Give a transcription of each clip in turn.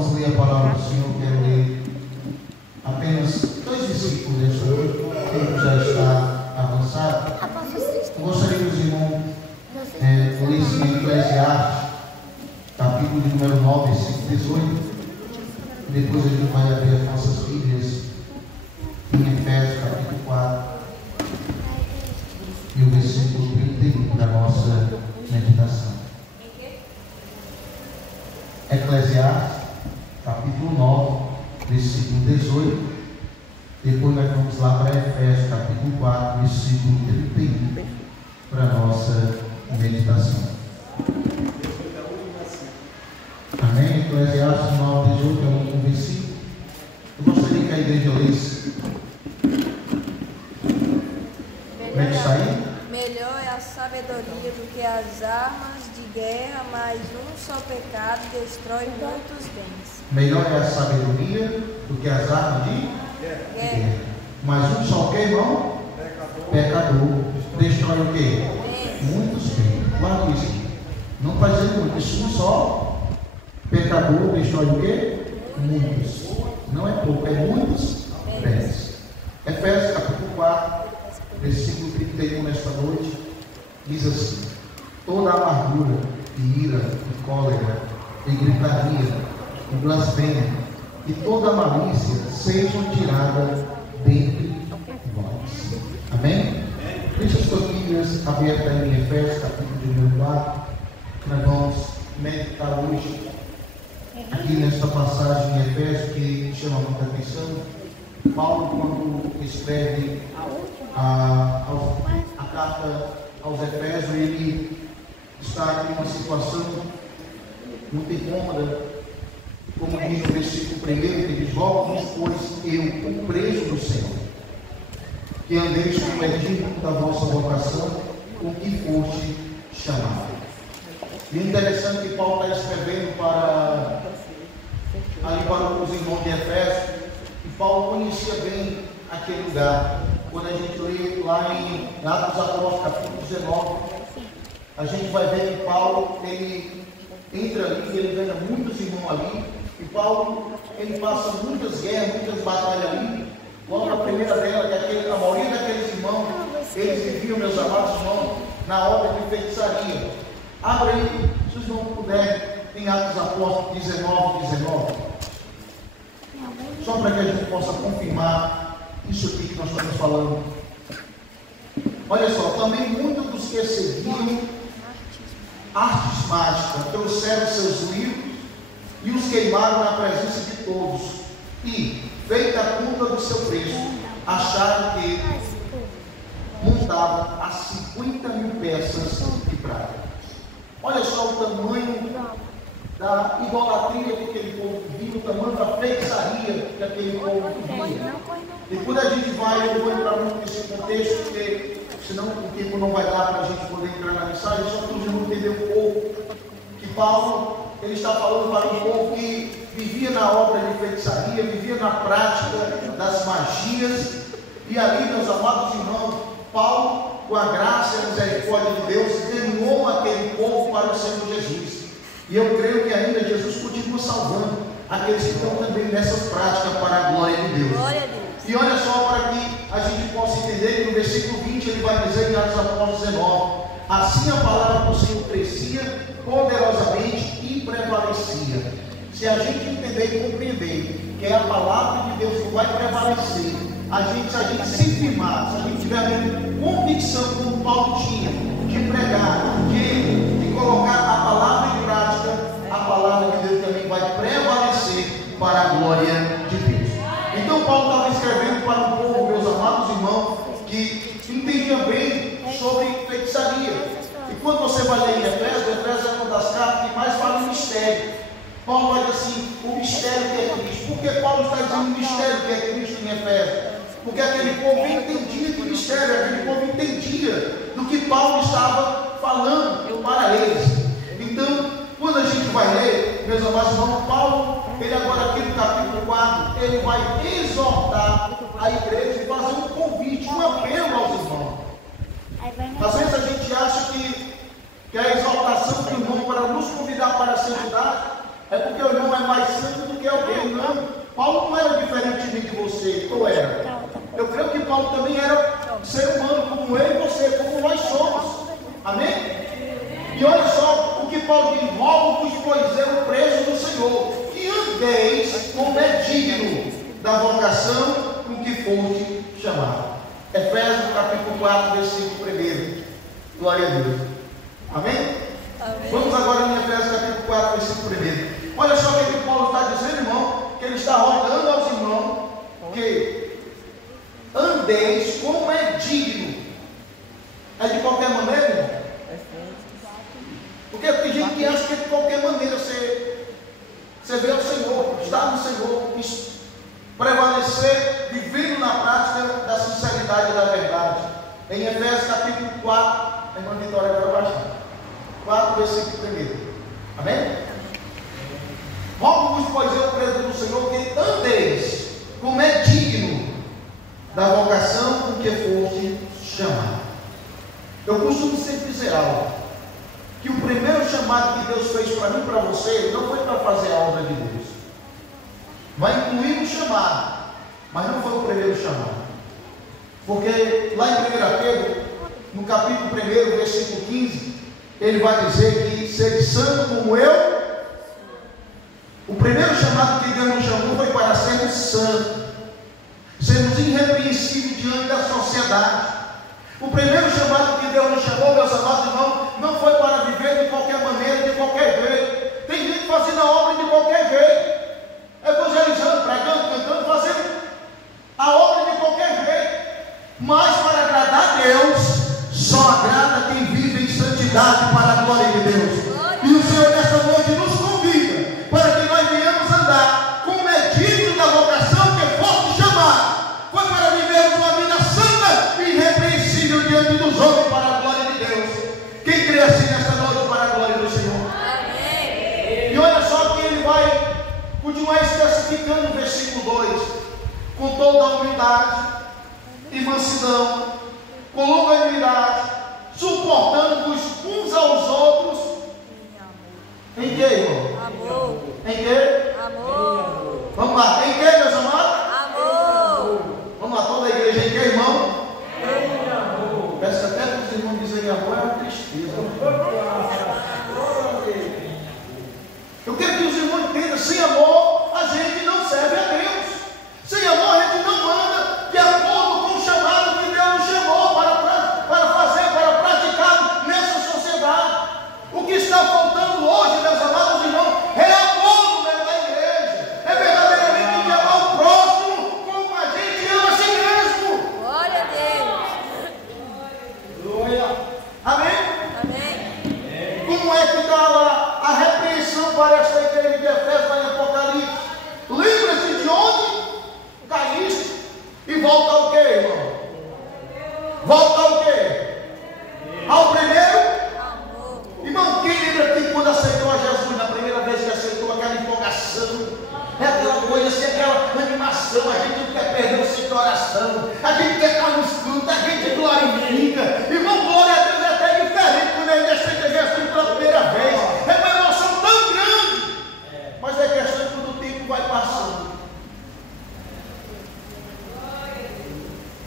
vamos ler a palavra do Senhor. Quero ler apenas 2 versículos desta noite. O tempo já está avançado. Eu gostaria que os irmãos lessem em Eclesiastes, capítulo de número 9, versículo 18. Depois a gente vai abrir as nossas Bíblias em Efésios, capítulo 4, e o versículo 31 da nossa meditação. Eclesiastes, capítulo 9, versículo 18. Depois nós vamos lá para Efésios, capítulo 4, versículo 31, para a nossa meditação. Amém? Eclesiastes 9, 18 é um versículo. Eu gostaria que a igreja lesse. Como é que está aí? Melhor é a sabedoria do que as armas de guerra, mas um só pecado destrói muitos bens. Melhor é a sabedoria do que as armas de guerra. Mas um só o que, irmão? Pecador. Destrói o quê? Muitos bens. Guarda isso. Não faz muito. Isso um só. Pecador destrói o quê? Muitos. Não é pouco, é muitos bens. Efésios capítulo 4, versículo 31 nesta noite, diz assim: toda amargura, e ira, e cólera, e gritaria, e blasfêmia, e toda malícia sejam tiradas dentre vós. Amém? Deixa as suas Bíblias abertas em Efésios capítulo número 4, que nós vamos meditar hoje aqui nesta passagem em Efésios que chama muita atenção. Paulo, quando escreve a carta aos Efésios, ele está em uma situação muito incômoda, como diz no versículo 1, que diz: rogo-vos, pois eu, o preso do Senhor, que andeis como é digno da vossa vocação, com que foste chamado. E é interessante que Paulo está escrevendo para os irmãos de Efésios, e Paulo conhecia bem aquele lugar. Quando a gente lê lá em Atos dos Apóstolos, capítulo 19, a gente vai ver que Paulo, ele entra ali, ele ganha muitos irmãos ali, e Paulo, ele passa muitas guerras, muitas batalhas ali. Logo a primeira dela, que a maioria daqueles irmãos, eles viviam, meus amados irmãos, na obra de feitiçaria. Abra aí, se os irmãos puderem, em Atos dos Apóstolos 19. Só para que a gente possa confirmar isso aqui que nós estamos falando. Olha só, também muitos dos que seguiam artes mágicas trouxeram seus livros e os queimaram na presença de todos. E, feita a conta do seu preço, acharam que montava a 50.000 peças de prata. Olha só o tamanho da idolatria que aquele povo vivia, o tamanho da feitiçaria que aquele povo vivia. E quando a gente vai, eu vou entrar muito nesse contexto, porque senão o tempo não vai dar para a gente poder entrar na mensagem, só para a gente entender um pouco que Paulo, ele está falando para um povo que vivia na obra de feitiçaria, vivia na prática das magias, e ali, meus amados irmãos, Paulo, com a graça e a misericórdia de Deus, ganhou aquele povo para o Senhor Jesus. E eu creio que ainda Jesus continua salvando aqueles que estão também nessas práticas para a glória de Deus. Glória a Deus. E olha só, para que a gente possa entender que no versículo 20 ele vai dizer em Atos Apóstolos 19: assim a palavra do Senhor crescia poderosamente e prevalecia. Se a gente entender e compreender que é a palavra de Deus que vai prevalecer, a gente se firmar, se a gente tiver a convicção como Paulo tinha, de pregar, de colocar a palavra em prática, a palavra de Deus também vai prevalecer para a glória de Deus. Então Paulo estava escrevendo para um povo, meus amados irmãos, que entendia bem sobre feitiçaria. E quando você vai ler em Efésios é uma das cartas que mais fala em mistério. Paulo vai dizer assim, o mistério que é Cristo. Por que Paulo está dizendo o mistério que é Cristo em Efésios? Porque aquele povo entendia de mistério, aquele povo entendia do que Paulo estava falando para eles. Então, quando a gente vai ler, meus amados irmãos, Paulo, ele agora aqui no capítulo 4, ele vai exortar a igreja e fazer um convite, um apelo aos irmãos. Às vezes a gente acha que a exortação do irmão para nos convidar para a santidade é porque o irmão é mais santo do que alguém. Não, Paulo não era diferentemente de você, ou era? Eu creio que Paulo também era ser humano, como eu e você, como nós somos. Amém? E olha só o que Paulo diz: rogo-vos, pois eu preso do Senhor, que andeis como é digno da vocação com que foste chamado. Efésios capítulo 4, versículo 1. Glória a Deus. Amém? Amém. Vamos agora em Efésios capítulo 4, versículo 1. Olha só o que Paulo está dizendo, irmão, que ele está rogando aos irmãos que andeis como é digno. É de qualquer maneira, irmão? Porque tem gente que acha que de qualquer maneira você vê o Senhor, estar no Senhor, prevalecer, vivendo na prática da sinceridade e da verdade. Em Efésios capítulo 4, a irmã Vitória agora baixar. 4, versículo 1. Amém? Rogo-vos, pois eu, preso do Senhor, que andeis como é digno da vocação com que foste chamado. Eu costumo sempre dizer algo, que o primeiro chamado que Deus fez para mim e para você não foi para fazer a obra de Deus. Vai incluir o chamado, mas não foi o primeiro chamado. Porque lá em 1 Pedro, no capítulo 1, versículo 15, ele vai dizer que ser santo como eu. O primeiro chamado que Deus nos chamou foi para sermos santos, sermos irrepreensíveis diante da sociedade. O primeiro chamado que Deus nos chamou, meus amados irmãos, não foi para viver de qualquer maneira, de qualquer jeito. Tem gente fazendo a obra de qualquer jeito, evangelizando, pregando, cantando, fazendo a obra de qualquer jeito. Mas para agradar a Deus, só agrada quem vive em santidade para a glória de Deus. E o Senhor nesta noite nos convida para que nós venhamos andar como é digno da vocação que foste chamado. Foi para vivermos uma vida santa e irrepreensível diante dos homens para a glória de Deus. Quem crê assim nesta noite para a glória do Senhor? Amém. E olha só que ele vai continuar especificando no versículo 2: com toda a humildade e mansidão, com longanimidade, suportando-vos uns aos outros. Em que, irmão? Amor. Em que? Amor. Vamos lá. Em que, meus amados? Amor. Vamos lá, toda a igreja. Em que, irmão? Em amor. Peço até que os irmãos dizem amor é uma tristeza. Eu quero que os irmãos entendam: sem amor a gente não serve a Deus. Sem amor a gente não anda de acordo com o chamado que Deus nos chamou para fazer, para praticar nessa sociedade. O que está faltando hoje, meus amados irmãos, é amor no meio da igreja. É verdadeiramente amar o próximo como a gente ama a si mesmo. Glória a Deus. Glória. Amém? Amém. Como é que está lá a repreensão para esta igreja de Efésios lá em Apocalipse? Lembra-se de onde caíste e volta ao que, irmão? Volta ao que? Ao primeiro? Irmão, quem lembra que quando aceitou a Jesus, na primeira vez que aceitou, aquela empolgação, é aquela coisa assim, aquela animação, a gente não quer perder o centro de oração, a gente quer estar nos cultos, a gente glorifica. Irmão, glória a Deus é até diferente quando a gente aceita Jesus pela primeira vez. É uma emoção tão grande, mas é questão de quando o tempo vai passando.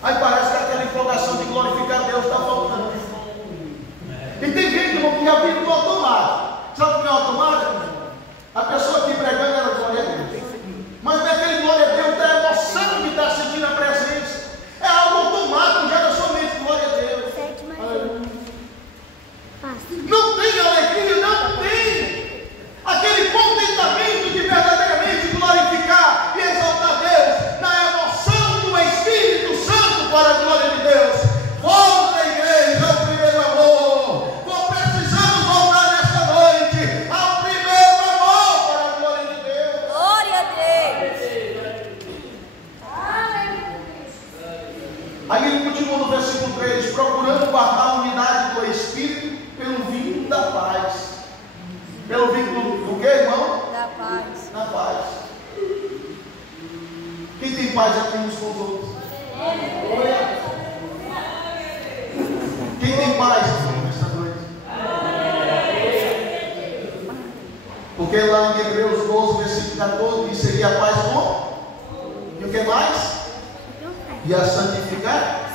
Aí parece que aquela empolgação de glorificar a Deus está faltando. E tem gente, irmão, que já vive no automático. Sabe o que é automático? A pessoa aqui pregando era glória a Deus. Mas não é aquele glória a Deus da emoção de estar sentindo a presença. É algo automático, já da sua mente, glória a Deus. Não tem alegria, não tem aquele contentamento de verdadeiramente glorificar e exaltar Deus na emoção do Espírito Santo para a glória de Deus. Volta a igreja ao primeiro amor. Precisamos voltar nesta noite ao primeiro amor para a glória de Deus. Glória a Deus. Aí ele continua no versículo 3: procurando guardar a unidade do Espírito pelo vínculo da paz. Pelo vínculo do que, irmão? Da paz. Da paz. Quem tem paz aqui uns com os outros? Quem tem paz, irmão, nesta noite? Porque lá em Hebreus 12, versículo 14, diz: seria a paz com? E o que mais? E a santificar?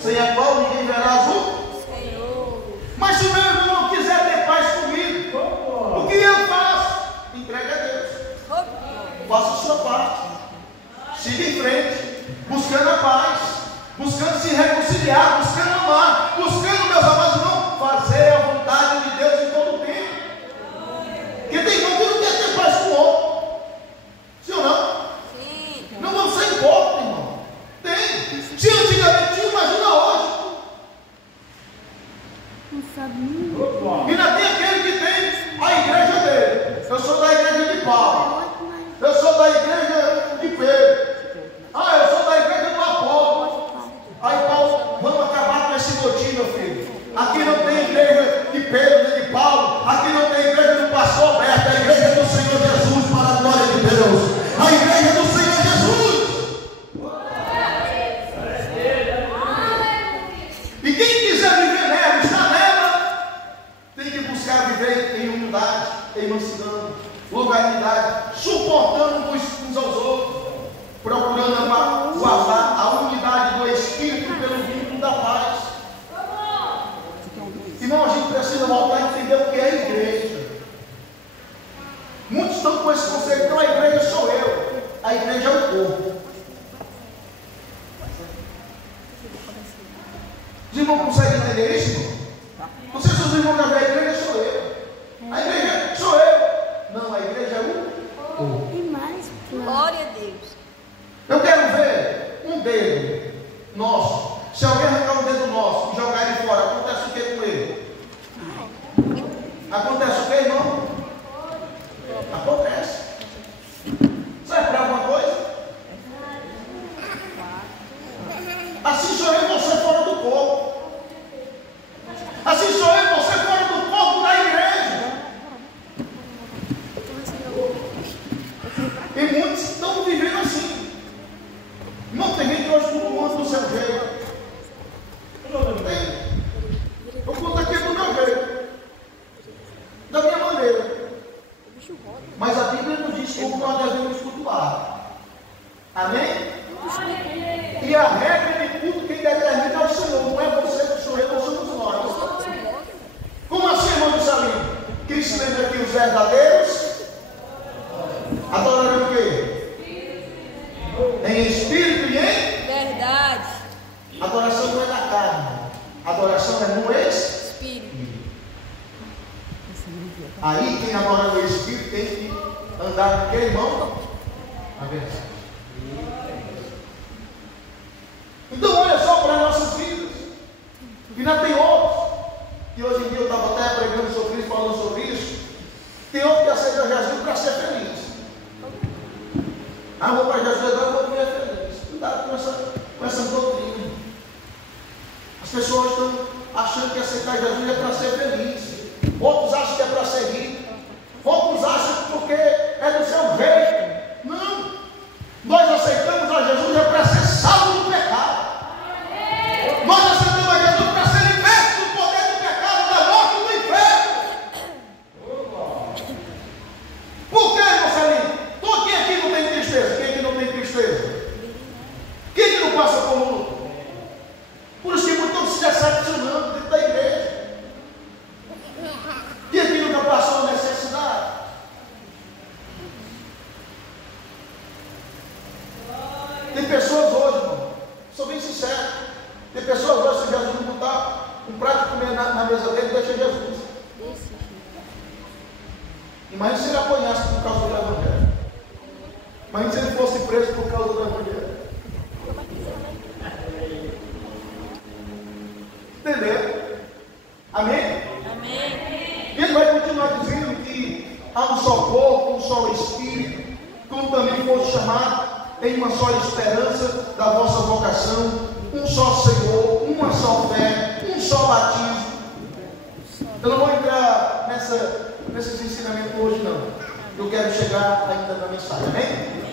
Sem a qual ninguém verá o Senhor. Mas se o meu irmão não quiser ter paz comigo, o que eu faço? Entregue a Deus. Faça a sua parte. Siga em frente, buscando a paz, buscando se reconciliar, buscando amar, buscando, meus amados irmãos, fazer a vontade de Deus em todo o tempo. Porque tem irmão que não quer ter paz com o outro. Sim ou não? Sim. Não vamos ser hipócritas, irmão. Tem. Se antigamente tinha, imagina hoje. Não sabe nem. E ainda tem aquele que tem a igreja dele. Eu sou da igreja de Paulo. Eu sou da igreja de Pedro. Ah, eu sou da igreja do Apolo. Aí Paulo, vamos acabar com esse motim, meu filho. Aqui não tem igreja de Pedro nem de Paulo. Aqui não tem igreja do pastor Alberto. É a igreja do Senhor Jesus, para a glória de Deus. A igreja do Senhor Jesus. E quem quiser viver nela, está nela, tem que buscar viver em humildade, em mansidão, longanimidade, suportando uns aos outros, procurando guardar a unidade do Espírito pelo vínculo da paz. Irmão, a gente precisa voltar a entender o que é a igreja. Muitos estão com esse conceito: então a igreja sou eu, a igreja é o corpo. Os irmãos conseguem entender isso, irmão? Não sei se os irmãos já veem: a igreja sou eu, a igreja sou eu. Não, a igreja é o corpo. E mais, Glória a Deus. Eu quero ver um dedo nosso. Se alguém arrancar um dedo nosso e jogar ele fora, acontece o que com ele? Acontece o que, irmão? Acontece. Serve para alguma coisa? Assim sou eu e você fora do corpo. Assim sou eu e você fora do corpo da igreja. E muitos estão vivendo assim. Não tem gente hoje todo mundo do seu jeito. Eu conto aqui do meu jeito, da minha maneira. Mas a Bíblia nos diz como nós devemos cultuar. Amém? E a regra de culto quem determina é o Senhor. Não é você que sou eu, não somos nós. Como assim, irmão do Salim? Quem se lembra aqui os verdadeiros? Adorarão o quê? Em espírito e em Verdade. adoração não é na carne, adoração é no espírito. Aí quem adora no espírito tem que andar com quem, irmão? Na verdade. Então olha só para as nossas vidas. E ainda tem outros que hoje em dia eu estava até pregando sobre isso, falando sobre isso. Tem outro que aceita Jesus para ser feliz. Ah, vou para Jesus agora, vou viver feliz. Cuidado com essa doutrina. As pessoas estão achando que aceitar Jesus é para ser feliz. Outros acham que é para ser rico. Outros acham que porque é do seu jeito. Não. Nós aceitamos a Jesus é para ser salvo do pecado. Nós aceitamos a Jesus para ser liberto do poder do pecado, da morte e do inferno. Por que, Marcelinho? Quem aqui não tem tristeza? Quem aqui não tem tristeza? Quem que não passa por luto? Por isso que muitos estão se decepcionando dentro da igreja. Quem aqui nunca passou necessidade? Tem pessoas hoje, irmão, sou bem sincero, tem pessoas hoje, se Jesus não botar um prato de comer na mesa dele, deixa Jesus. Imagina se ele apanhasse por causa do Evangelho. Imagina se ele fosse preso por causa do Evangelho. Entendeu? Amém? Amém. E ele vai continuar dizendo que há um só corpo, um só Espírito, como também fosse chamado em uma só esperança da vossa vocação, um só Senhor, uma só fé, um só batismo. Eu não vou entrar nesses ensinamentos hoje, não. Eu quero chegar ainda na mensagem, amém?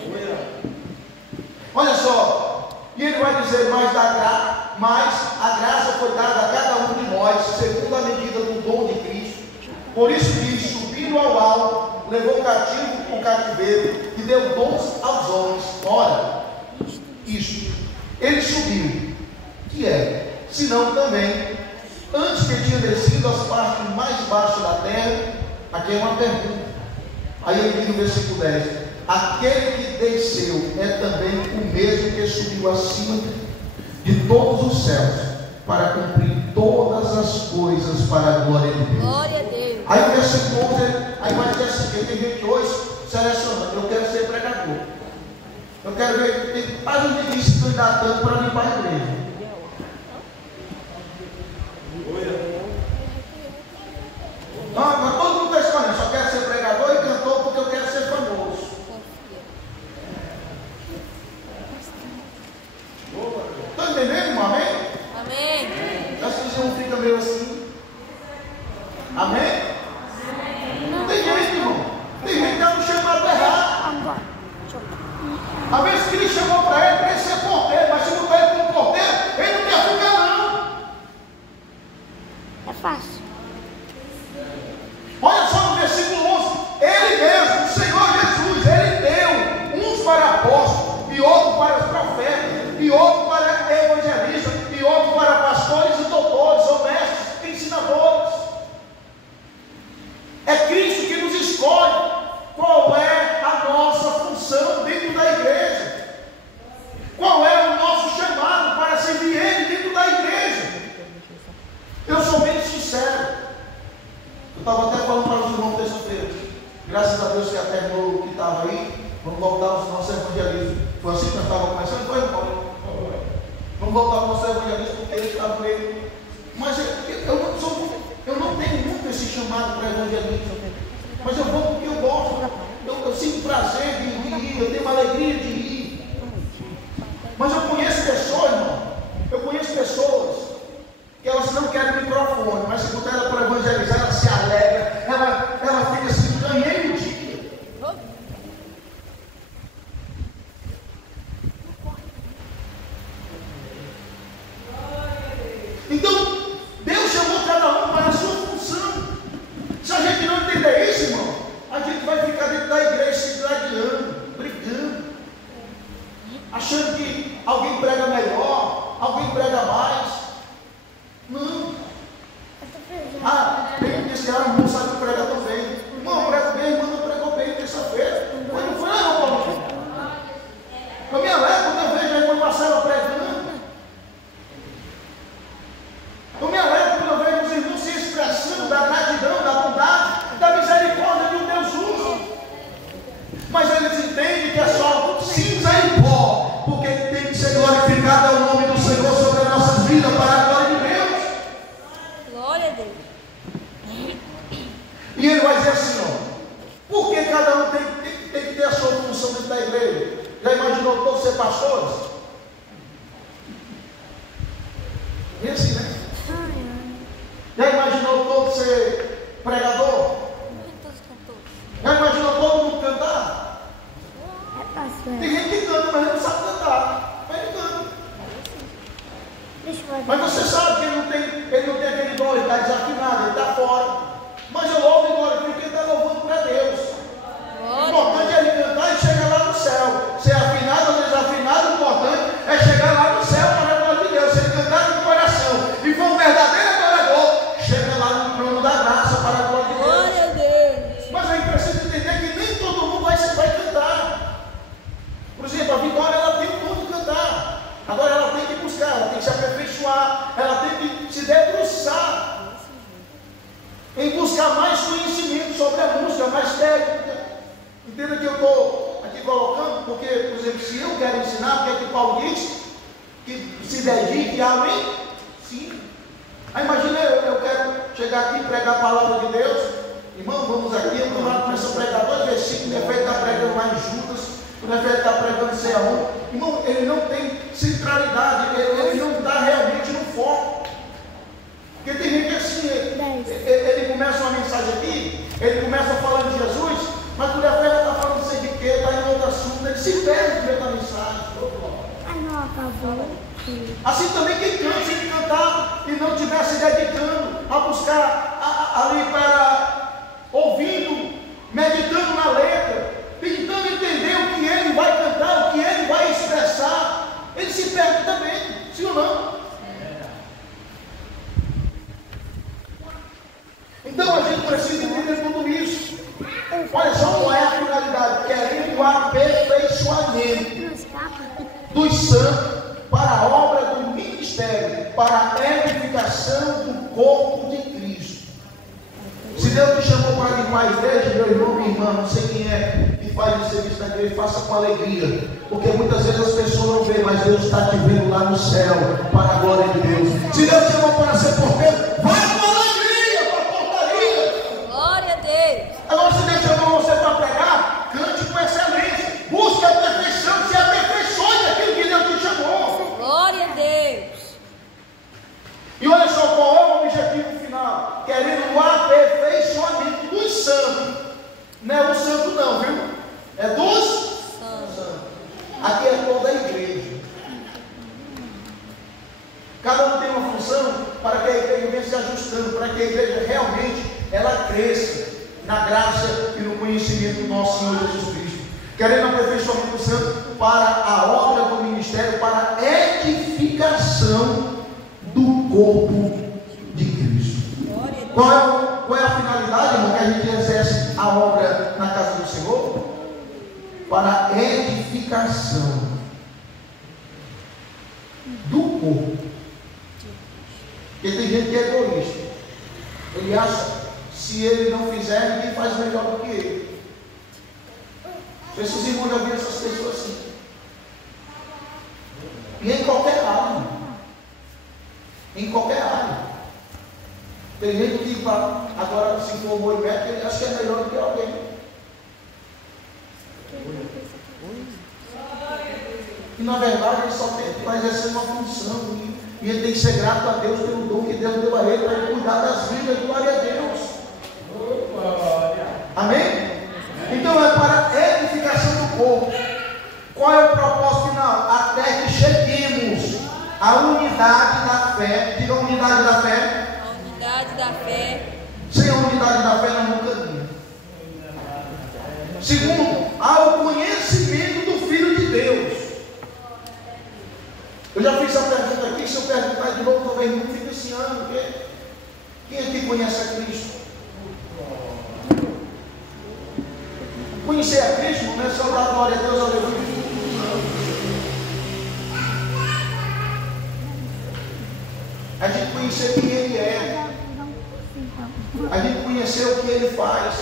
Olha só, e ele vai dizer: mas a graça foi dada a cada um de nós, segundo a medida do dom de Cristo. Por isso diz: subindo ao alto, levou o cativo o cativeiro e deu dons aos homens. Ora, isto, ele subiu, que é, senão também, antes que tinha descido às partes mais baixas da terra. Aqui é uma pergunta. Aí ele diz no versículo 10: aquele que desceu é também o mesmo que subiu acima de todos os céus, para cumprir todas as coisas para a glória de Deus. Glória a Deus. Aí o versículo 11, aí vai dizer assim: tem gente hoje selecionando, eu quero ser pregador, eu quero ver, tem mais um de se candidatando para limpar a igreja. Não, mas todo mundo está escolhendo, só quero ser pregador e cantor porque eu quero ser famoso. Estão entendendo, irmão? Amém? Amém. Acho que um fica meio assim. Amém? Tem gente, irmão. Tem gente que está no chamado errado. Às vezes Cristo chamou para ele ser porteiro, mas se não está ele como porteiro, ele não quer ficar, não. É fácil. Olha só no versículo 11: ele mesmo, o Senhor Jesus, ele deu uns para apóstolos, e outros para os profetas, e outros para evangelistas, e outros para pastores e doutores, ou mestres, ensinadores. É Cristo que nos escolhe qual é a nossa função dentro da igreja, qual é o nosso chamado para servir Ele dentro da igreja. Eu sou bem sincero. Eu estava até falando para os irmãos terça-feira, graças a Deus que até o que estava aí, vamos voltar aos nossos evangelistas. Foi assim que nós estávamos começando, foi, Paulo? Vamos voltar aos nossos evangelistas porque eles estavam meio. Mas eu não tenho muito esse chamado para evangelismo, mas eu vou porque eu gosto, eu sinto prazer de ir, eu tenho uma alegria de ir. Mas eu conheço pessoas, irmão, que elas não querem microfone, mas se botar ela para evangelizar, ela se alegra, ela fica assim, ganhei o dia. Então, Deus chamou cada um para a sua função. Se a gente não entender isso, irmão, a gente vai ficar dentro da igreja se gladiando, brigando, achando que alguém prega melhor, alguém prega mais. Não. Tem que dizer, irmão sabe que prega tão bem. Irmão, prega bem, irmão não pregou bem terça-feira. Mas não foi não, Paulo. Eu me alegro quando eu vejo a irmã Marcela pregando. Eu me alegro quando eu vejo os irmãos se expressando da gratidão, da bondade, da misericórdia que o Deus usa. Mas eles entendem que é só cinza e pó, porque tem que ser glorificado o nome do Senhor sobre as nossas vidas, para a glória de Deus. Glória a Deus. E ele vai dizer assim, ó, porque cada um tem que ter a sua função dentro da igreja. Já imaginou todos ser pastores? E assim, né? Já imaginou todos ser pregador? Já imaginou todo mundo cantar? Tem gente que canta, mas ele não sabe cantar. Mas ele canta. Mas você sabe que ele não tem aquele dom, ele está desafinado, ele está fora. Mas eu louvo e glorifico porque ele está louvando para Deus. O importante é ele cantar e chegar lá no céu. Ser afinado ou desafinado, o importante é chegar lá no céu para a glória de Deus. Se ele cantar no coração e for um verdadeiro adorador, chega lá no trono da graça para a glória de Deus. Glória a Deus. Mas a gente precisa entender que nem todo mundo vai cantar. Por exemplo, a Vitória, ela tem o dom de cantar. Agora ela tem que buscar, ela tem que se aperfeiçoar, ela tem que se debruçar em buscar mais conhecimento sobre a música, mais técnica. Entenda que eu estou aqui colocando, porque, por exemplo, se eu quero ensinar, o que é que Paulo diz? Que se dedique ao ensino. Aí imagina, eu quero chegar aqui e pregar a palavra de Deus. Irmão, vamos aqui, eu começo a pregar 2 versículos, o Nefete está pregando lá em Judas, o Nefete está pregando sei aonde. Irmão, ele não tem centralidade, ele não está realmente no foco. Porque tem gente assim, ele começa uma mensagem aqui, ele começa falando de Jesus, mas o Nefete está falando sei de quê, está em outro assunto, ele se perde no meio da mensagem. Não acabou. Assim também quem canta, se cantar e não estiver se dedicando a buscar ali para ouvindo, meditando dos santos para a obra do ministério, para a edificação do corpo de Cristo. Se Deus te chamou para limpar a igreja, meu irmão, minha irmã, não sei quem é que faz o serviço na igreja, faça com alegria, porque muitas vezes as pessoas não veem, mas Deus está te vendo lá no céu, para a glória de Deus. Se Deus te chamou para ser porteiro, vai com alegria para a portaria. Glória a Deus. Agora, se Deus chamou você para pregar, cante com excelência, busque a perfeição, se aperfeiçoe daquilo que Deus te chamou. Glória a Deus. E olha só qual é o objetivo final: querendo o aperfeiçoamento dos santos. Não é o santo não, viu? É dos santos. Aqui é toda a igreja. Cada um tem uma função para que a igreja venha se ajustando, para que a igreja realmente ela cresça na graça e no conhecimento do nosso Senhor Jesus Cristo. Querendo o aperfeiçoamento dos santos para a obra do ministério, para a edificação do corpo de Cristo. Qual é a finalidade, irmão, que a gente exerce a obra na casa do Senhor? Para a edificação do corpo. Porque tem gente que é egoísta. Ele acha que se ele não fizer, ninguém faz melhor do que ele. Não sei se os irmãos já viram essas pessoas assim. E em qualquer área. Em qualquer área. Tem gente que agora se formou em médico, ele acha que é melhor do que alguém. E na verdade ele só está exercendo uma função. E ele tem que ser grato a Deus pelo dom que Deus deu a ele para ele cuidar das vidas. Glória a Deus. Amém? Então é para a edificação do corpo. Qual é o propósito final? Até que cheguemos à unidade da fé. Diga a unidade da fé. A unidade da fé. Sem a unidade da fé não há caminho. Segundo, ao conhecimento do Filho de Deus. Eu já fiz essa pergunta aqui, se eu perguntar de novo, talvez não fique assim, porque quem aqui conhece a Cristo? Conhecer a Cristo não é só dar glória a Deus, aleluia. A gente conhecer quem Ele é, a gente conhecer o que Ele faz,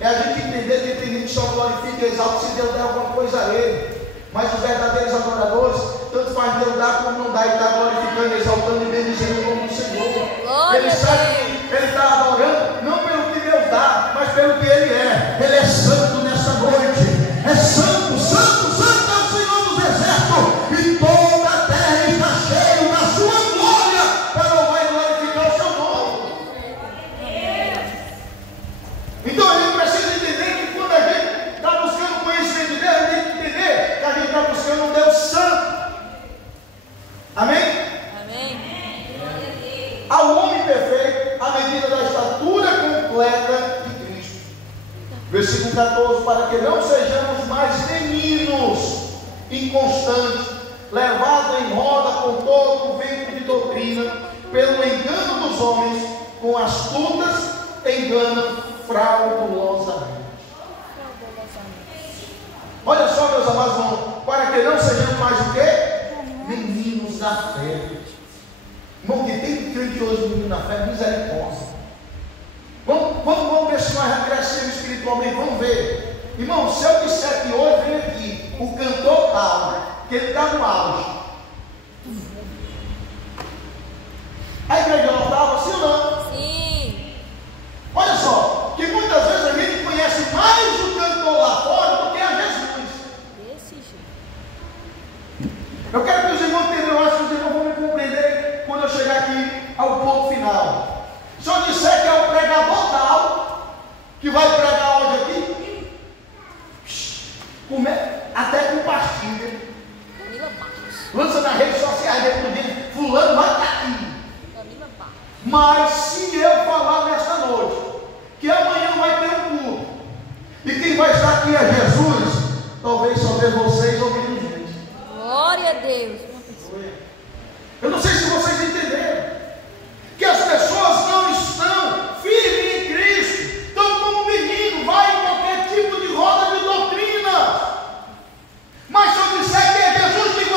é a gente entender que tem gente que só glorifica e exalta se Deus der alguma coisa a Ele. Mas os verdadeiros adoradores, tanto faz Deus dar como não dá, e está glorificando, exaltando e bendizendo o nome do Senhor. Ele sabe que ele está adorando, não pelo que Deus dá, mas pelo que Ele é. Ele é santo nessa noite. É santo, santo, santo é o Senhor dos exércitos. E toda a terra está cheia da sua glória para louvar e glorificar o seu nome. Então a gente precisa entender que quando a gente está buscando conhecimento de Deus, a gente tem que entender que a gente está buscando um Deus santo. Amém? Amém. Ao homem perfeito, à medida da estatura completa de Cristo. Versículo 14: para que não sejamos mais meninos inconstantes, levados em roda por todo o vento de doutrina, pelo engano dos homens, com astutas enganam fraudulosamente. Olha só, meus amados irmãos, para que não sejamos mais o quê? Meninos da fé. Irmão, que tem crente hoje, menino da fé, misericórdia. Vamos ver se nós crescemos espiritualmente, vamos ver. Irmão, se eu disser que hoje vem aqui o cantor tal, que ele está no auge, a igreja não estava, sim ou não? Sim. Olha só, que muitas vezes a gente conhece mais o cantor lá fora do que a Jesus. Eu quero que os irmãos entendam, eu acho que os irmãos vão me compreender quando eu chegar aqui ao ponto final. Se eu disser que é o pregador tal, que vai pregar hoje aqui, até compartilha, lança nas redes sociais, fulano vai estar aqui. Mas se eu falar nesta noite que amanhã vai ter um culto, e quem vai estar aqui é Jesus, talvez só ver vocês ouvindo gente. Glória a Deus. Eu não sei se vocês entenderam que as pessoas não estão firmes em Cristo, estão como um menino, vai em qualquer tipo de roda de doutrina. Mas se eu disser que é Jesus que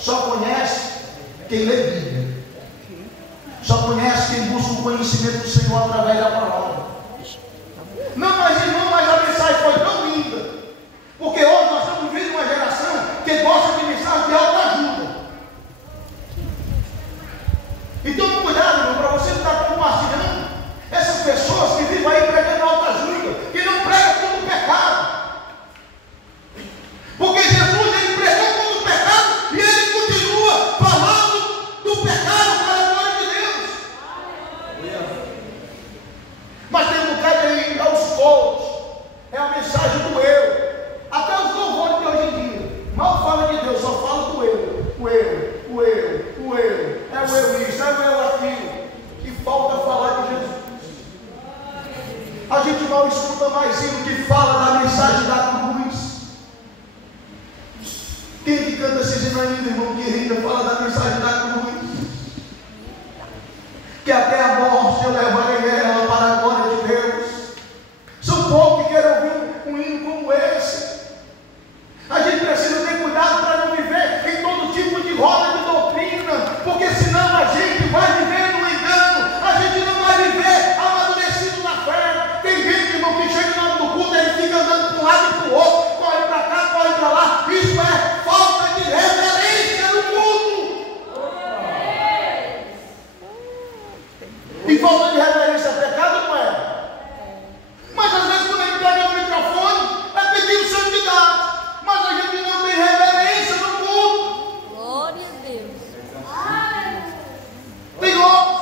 só conhece quem lê Bíblia. Só conhece quem busca o conhecimento do Senhor através da palavra. Não, mas irmão, mas a mensagem foi tão linda. Porque hoje nós estamos vivendo uma geração que gosta de mensagem de autoajuda. Então, cuidado, irmão, para você não estar compartilhando essas pessoas que vivem aí pregando autoajuda, que não pregam contra o pecado. Porque Jesus, ele pregou contra o pecado e ele continua falando do pecado para a glória de Deus. Mas tem um bocado aí aos poucos, é a mensagem do eu. Até os louvores de hoje em dia mal fala de Deus, só fala do eu. O eu, o eu, o eu. É o eu isso, é o eu aquilo. E falta falar de Jesus. A gente mal escuta mais hino que fala da mensagem da cruz. Quem que canta esse hino ainda, irmão, que ainda fala da mensagem da cruz? Que até a morte eu levarei ela para a glória de Deus. São poucos que querem ouvir um hino como esse. A gente precisa ter cuidado para não viver em todo tipo de roda de doutrina, porque senão a gente vai viver no engano, a gente não vai viver amadurecido na fé. Tem gente, irmão, que chega na hora do culto, ele fica andando para um lado e para o outro, corre para cá, corre para lá. Isso é falta de reverência no culto. E falta de reverência é pecado, não é? Mas às vezes quando a gente pega o microfone, é pedir santidade. Mas a gente não tem reverência no culto. Glória a Deus. Tem outros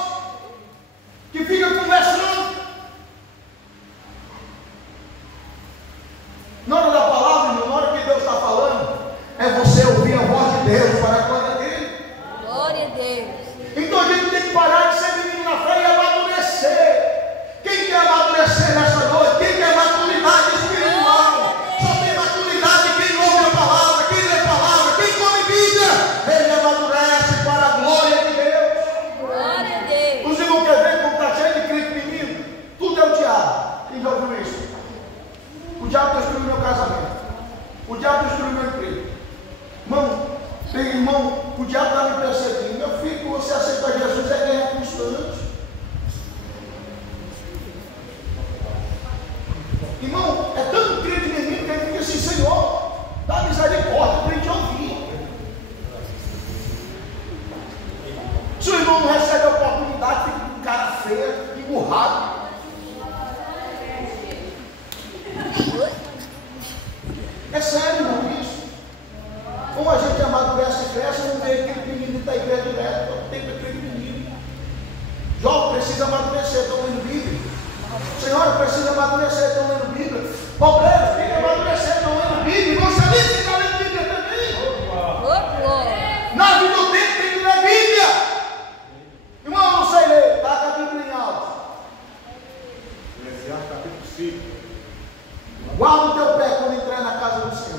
que ficam conversando. Na hora da palavra, irmão, na hora que Deus está falando, é você ouvir a voz de Deus para a glória dele. Glória a Deus. Então a gente tem que parar de ser menino na fé e amadurecer. Quem quer amadurecer nessa noite? Quem quer maturidade espiritual? Só tem maturidade quem ouve a palavra, quem lê a palavra, quem come Bíblia. Ele amadurece para a glória de Deus. Glória a Deus. Os irmãos querem ver como está cheio de crente menino? Tudo é o diabo. Quem já ouviu isso? O diabo destruiu meu casamento. O diabo destruiu meu emprego. Irmão, o diabo está me perseguindo. Meu filho, você aceitar Jesus é guerra constante. Irmão, é tanto crente menino que ele fica assim: Senhor, dá misericórdia para a gente ouvir. Se o irmão não recebe a oportunidade, fica com cara feia, emburrado. É sério, irmão, isso. Como a gente amadurece e cresce, não vê aquele menino da igreja direto, tem aquele menino. Jovem precisa amadurecer, estão lendo Bíblia. Senhora precisa amadurecer, estão lendo Bíblia. Obreiros, tem que amadurecer, estão lendo Bíblia. E você disse que está lendo Bíblia também. Na vida do tempo tem que ler Bíblia. Irmão, eu não sei ler, está com a Bíblia em alto. Eclesiastes capítulo 5. Guarda o teu pé quando entrar na casa do Senhor.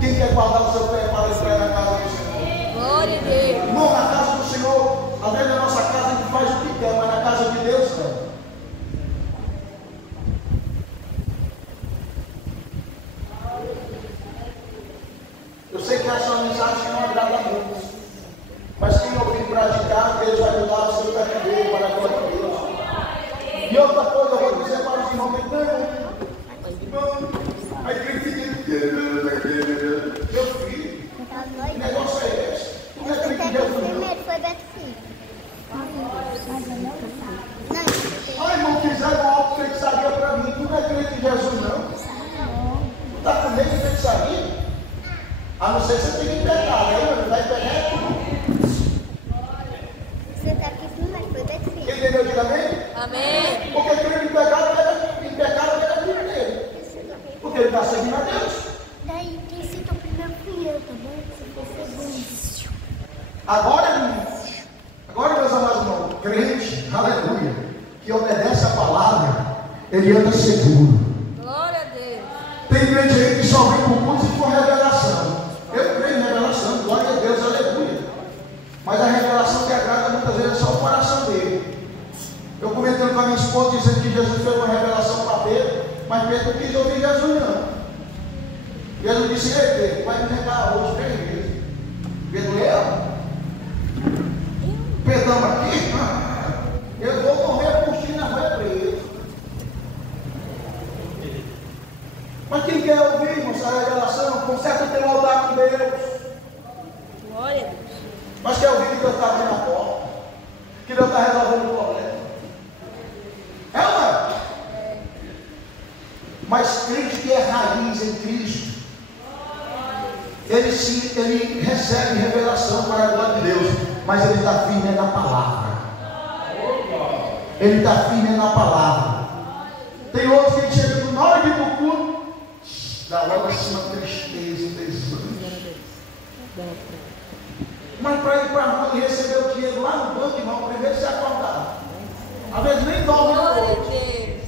Quem quer guardar o seu pé para entrar na casa do Senhor? Glória a Deus. Irmão, na casa do Senhor, às vezes na nossa casa a gente faz o que quer, mas na casa de Deus não. Eu sei que essa é uma mensagem que não agrada a muitos, mas quem ouvir praticar, Deus vai mudar o seu cativeiro para a glória de Deus. E outra coisa, eu vou dizer para os irmãos que não, a igreja fica meu filho, que negócio é esse? Tu não é crente em Jesus, não? Foi Beto Filho. Ah, irmão, fizeram algo que feitiçaria para mim. Tu não é crente em Jesus, não? Tu está com medo de feitiçaria? A não ser que você tenha que pegar, né? Não vai pegar tudo. Você está aqui primeiro, foi Beto Filho. Quem entendeu? Diga amém? Amém. Porque crente em pecado pega primeiro. Porque ele está servindo a Deus. Daí, quem citou primeiro fui eu, tá bom? Você foi segundo. Agora, meus amados irmãos, crente, aleluia, que obedece a palavra, ele anda seguro. Glória a Deus. Tem crente aí que só vem por curso e por revelação. Eu creio em revelação, glória a Deus, aleluia. Mas a revelação que agrada muitas vezes é só o coração dele. Eu comentando com a minha esposa, dizendo que Jesus fez uma revelação para Pedro, mas Pedro não quis ouvir Jesus, não. Jesus disse: ei, Pedro, vai me negar hoje 3 vezes. Pedro, Pedrão aqui, eu vou morrer por ti na rua preta. Mas quem quer ouvir, irmão, essa revelação? Conserta o teu altar com Deus. Glória a Deus. Mas quer ouvir que Deus está abrindo a porta? Que Deus está resolvendo o problema? É ou não é? Mas crente que é raiz em Cristo, ele recebe revelação para a glória de Deus, mas ele está firme na palavra. Ele está firme na palavra. Tem outros que chegam na hora de ir para o culto, dá logo assim uma tristeza, um desânimo. Mas para ir para a rua e receber o dinheiro lá no banco, irmão, primeiro se acordar. Às vezes nem dorme na noite.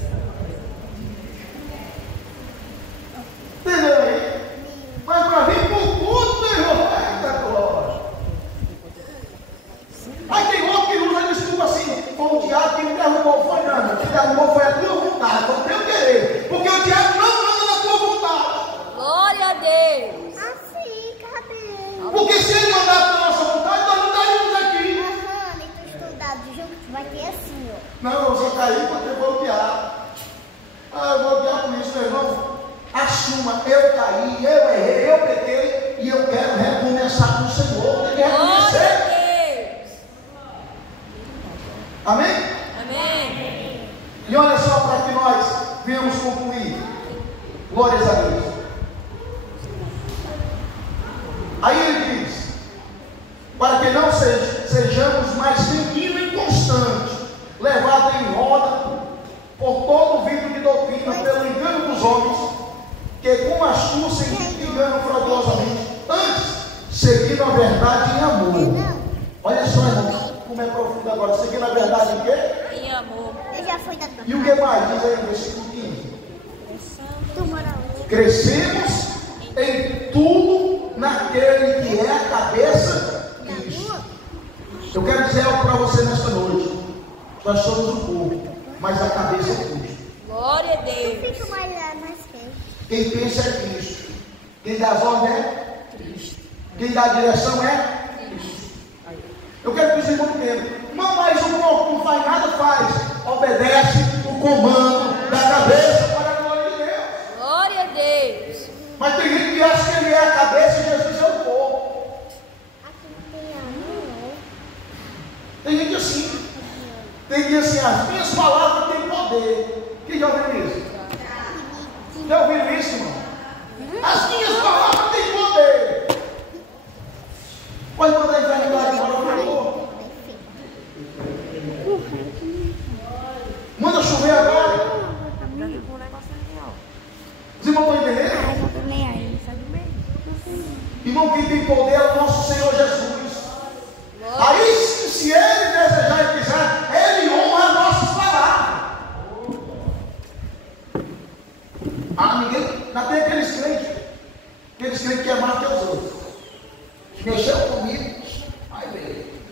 Entendeu aí? Mas para vir para o culto, irmão, eita glória. Aí tem outro que usa desculpa assim: foi o diabo que me derrubou, foi não. Que derrubou foi a tua vontade, foi o teu querer. Porque o diabo não manda na tua vontade. Glória a Deus. Assim, cabelo. Porque se ele mandar a nossa vontade, nós não estaríamos aqui. Aham, nem tu estudado junto, vai ter assim, ó. Não, eu só caí porque eu vou guiar. Eu vou guiar com isso, meu irmão. Assuma, eu caí, eu errei, eu pequei e eu quero recomeçar com o Senhor. Tem que reconhecer. Amém? Amém. E olha só para que nós venhamos concluir. Glórias a Deus. Aí ele diz: para que não sejamos mais meninos inconstantes, levados em roda por todo o vento de doutrina, pelo engano dos homens, que com astúcia enganam fraudulosamente, antes seguindo a verdade em amor. Olha só, irmão, como é profundo agora. Seguindo a verdade em quê? Em amor. Eu já fui da tua. E o que mais? Diz aí no versículo 15. Tu mora onde? Crescemos em tudo naquele que é a cabeça, Cristo. Eu quero dizer algo para você nesta noite. Nós somos o corpo, mas a cabeça é Cristo. Glória a Tu Deus. fica mais quente. Quem pensa é Cristo. Quem dá as ordens é Cristo. Quem dá a direção é Cristo. Eu quero que os irmãos entendam. Não, mas o corpo não faz nada, faz. Obedece o comando da cabeça para a glória de Deus. Glória a Deus. Mas tem gente que acha que ele é a cabeça e Jesus é o corpo. Aqui não tem amor. Tem gente assim. Tem que dizer assim: as minhas palavras têm poder. Quem já ouviu isso? Já ouviu isso, irmão? As minhas palavras têm poder. Pode mandar enfermidade para o favor. Manda chover agora. Os irmãos estão entendendo? Irmão, quem tem poder é o nosso Senhor Jesus. Aí, se Ele desejar e quiser, Ele honra as nossas palavras. Ninguém, não tem aqueles crentes que é mais que os outros. Mexeu comigo, vai ver.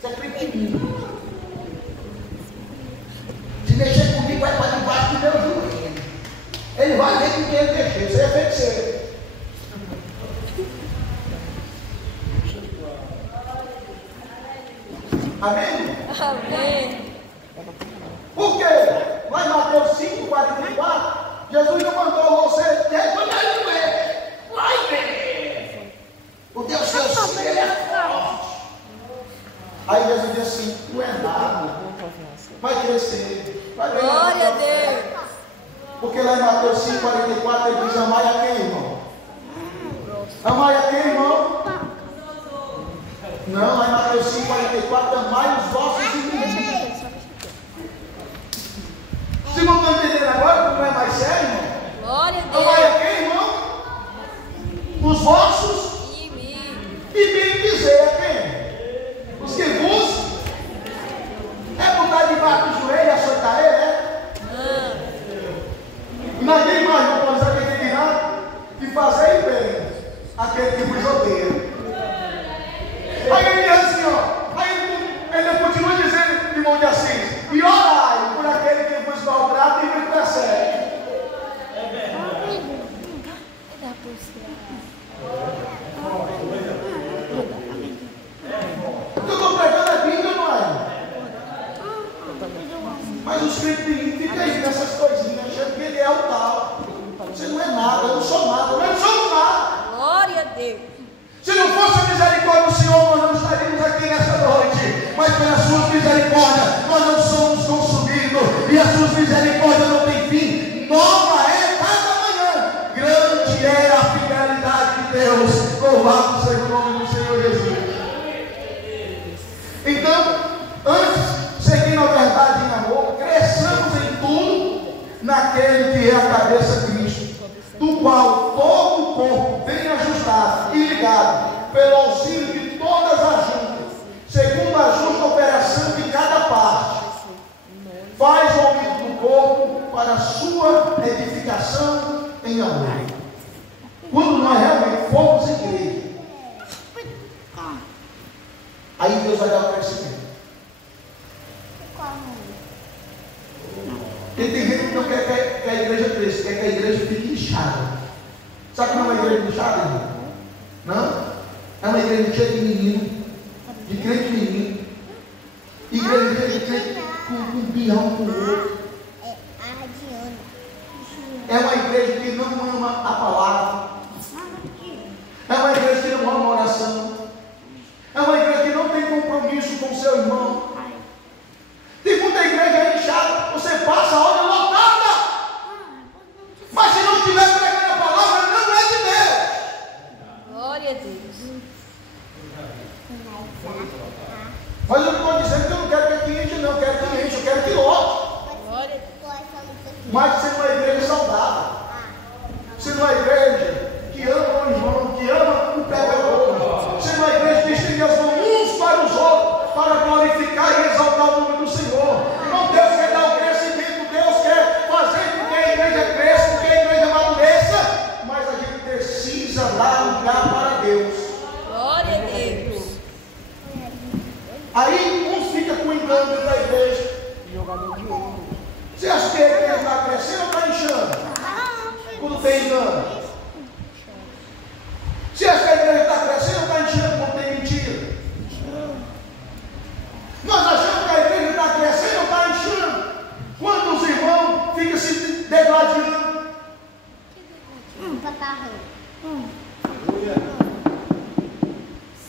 Você é crente em mim. Se mexer comigo, vai para debaixo do meu joelho. Ele vai ver com quem ele mexeu. Você é feiticeiro. Amém? Amém. Por quê? Lá em Mateus 5:44, Jesus não mandou você vai ver. O Deus seu sim, ele é forte. Aí Jesus diz assim: não é nada, vai crescer, vai ver. Glória a Deus. Porque lá em Mateus 5:44 ele diz: amai a quem, irmão? Amai a quem, irmão? Não, lá em Mateus 5:44, amai os vossos inimigos. Vocês não estão entendendo agora como é mais sério, irmão? Glória a Amai a Deus. quem, irmão? Os vossos Inimigos. e bem dizer a quem? Os que vos é botar debaixo do joelho e açoitar ele, é? Ninguém mais não pode saber quem dirá e fazer bem aquele que vos odeia. Aí ele diz assim, ó, aí ele continua dizendo, irmão de Assis: e orai por aquele que vos maltrata e vos persegue. O que eu estou pregando é Bíblia, não é? Mas os crentes ficam aí nessas coisinhas, achando que ele é o tal. Você não é nada, eu não sou nada, nós não somos nada. Glória a Deus. Se não fosse a misericórdia do Senhor, nós não estaríamos aqui nessa noite. Mas pela sua misericórdia, nós não somos consumidos. E as suas misericórdias não têm fim. Nova é cada manhã. Grande é a fidelidade de Deus. Louvado seja o nome do Senhor Jesus. Então, antes, seguindo a verdade em amor, cresçamos em tudo naquele que é a cabeça Cristo, do qual todo o corpo bem ajustado e ligado pelo auxílio de todas as juntas, segundo a justa operação de cada parte, faz o aumento do corpo para a sua edificação em amor. Quando nós realmente formos igreja, aí Deus vai dar o crescimento. Porque tem gente que não quer que a igreja cresça, quer que a igreja fique inchada. Sabe como é uma igreja inchada, irmão? Não? É uma igreja cheia de menino, de crente menino. Igreja de crente com birrão com o outro. É uma igreja que não ama a palavra. É uma igreja que não ama a oração. É uma igreja que não tem compromisso com o seu irmão. Tem muita igreja inchada, você passa a hora lotada. Mas se não estiver pregando a palavra, não é de Deus. Glória a Deus. Mas eu não estou dizendo que eu não quero que enche, não. Eu quero que enche, eu quero que lote. Glória a Deus. Mas ser uma igreja saudável. Ser uma igreja que ama o irmão, que ama o pecador. Ser uma igreja que estende as mãos uns para os outros, para glorificar e exaltar o nome do Senhor. Não, Deus quer dar o crescimento, Deus quer fazer com que a igreja cresça, com que a igreja amadureça, mas a gente precisa dar lugar para Deus. Glória a Deus. Aí uns ficam com engano dentro da igreja. Você acha que a igreja está crescendo ou está inchando? Quando tem engano. Você acha que a igreja está crescendo ou está inchando quando tem mentira? Nós achamos que a igreja está crescendo ou está inchando quando os irmãos ficam se degladiando.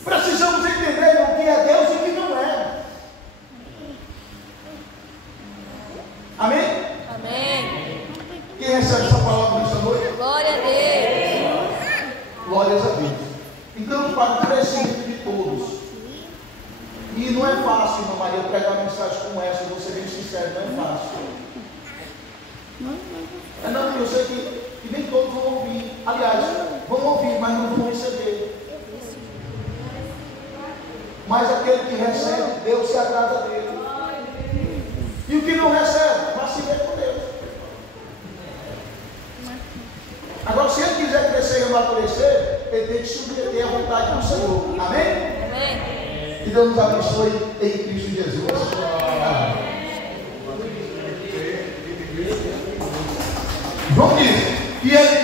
Precisamos entender o que é Deus e o que não é. Amém? Amém. Quem recebe essa palavra nesta noite? Glória a Deus. Glórias a Deus. Então, para o crescimento de todos. E não é fácil, irmã Maria, pregar uma mensagem como essa, vou ser bem sincero, não é fácil. Não, eu sei que nem todos vão ouvir. Aliás, vão ouvir, mas não vão receber. Mas aquele que recebe, Deus se agrada dele. E o que não recebe, vai se ver com Deus. Agora, se ele quiser crescer e amadurecer, ele tem que submeter à vontade do Senhor. Amém? Amém. Que Deus nos abençoe em Cristo Jesus. Amém. João diz que ele